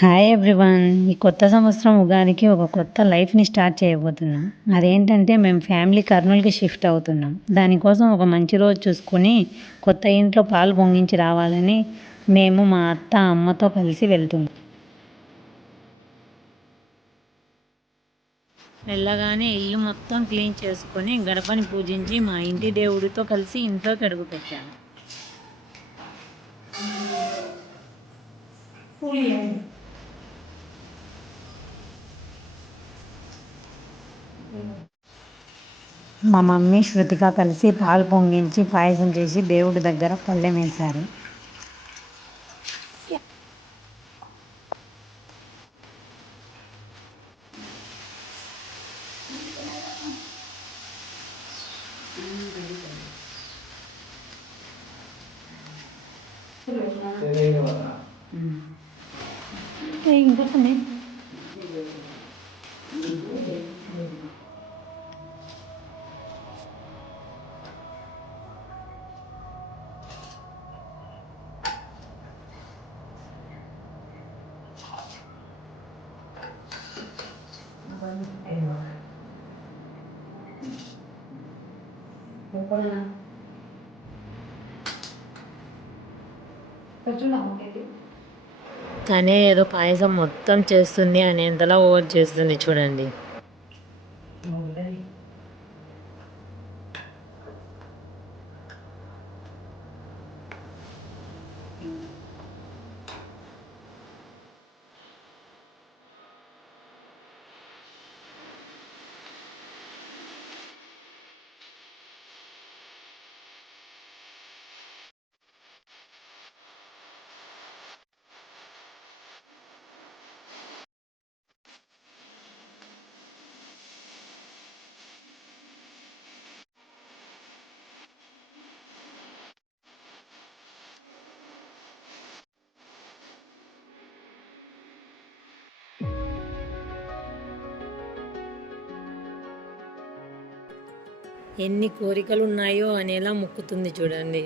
Hi everyone. ఈ కొత్త సంవత్సరం ఉగాదికి ఒక కొత్త లైఫ్ని స్టార్ట్ చేయబోతున్నాం. అదేంటంటే మేము ఫ్యామిలీ కర్నూలుకి షిఫ్ట్ అవుతున్నాం. దానికోసం ఒక మంచి రోజు చూసుకొని కొత్త ఇంట్లో పాలు పొంగించి రావాలని మేము మా అత్త అమ్మతో కలిసి వెళ్తున్నాం. వెళ్ళగానే ఇల్లు మొత్తం క్లీన్ చేసుకొని గడపని పూజించి మా ఇంటి దేవుడితో కలిసి ఇంట్లోకి అడుగు పెట్టాము. మా మమ్మీ శృతిక కలిసి పాలు పొంగించి పాయసం చేసి దేవుడి దగ్గర పళ్ళెం వేశారు. తనే ఏదో పాయసం మొత్తం చేస్తుంది అనేంతలా ఓవర్ చేస్తుంది చూడండి. ఎన్ని కోరికలు ఉన్నాయో అనేలా మొక్కుతుంది చూడండి.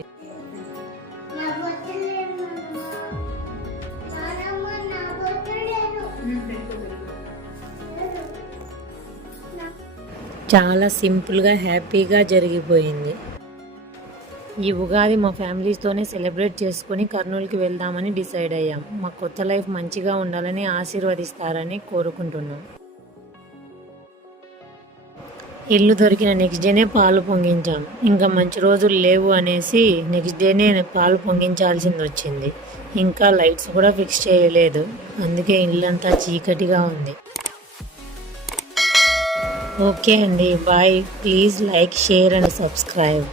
చాలా సింపుల్గా హ్యాపీగా జరిగిపోయింది. ఈ ఉగాది మా ఫ్యామిలీస్తోనే సెలబ్రేట్ చేసుకొని కర్నూలుకి వెళ్దామని డిసైడ్ అయ్యాం. మా కొత్త లైఫ్ మంచిగా ఉండాలని ఆశీర్వదిస్తారని కోరుకుంటున్నాం. ఇల్లు దొరికిన నెక్స్ట్ డేనే పాలు పొంగించాం. ఇంకా మంచి రోజులు లేవు అనేసి నెక్స్ట్ డేనే పాలు పొంగించాల్సింది వచ్చింది. ఇంకా లైట్స్ కూడా ఫిక్స్ చేయలేదు, అందుకే ఇల్లంతా చీకటిగా ఉంది. ఓకే అండి, bye. Please like, share and subscribe.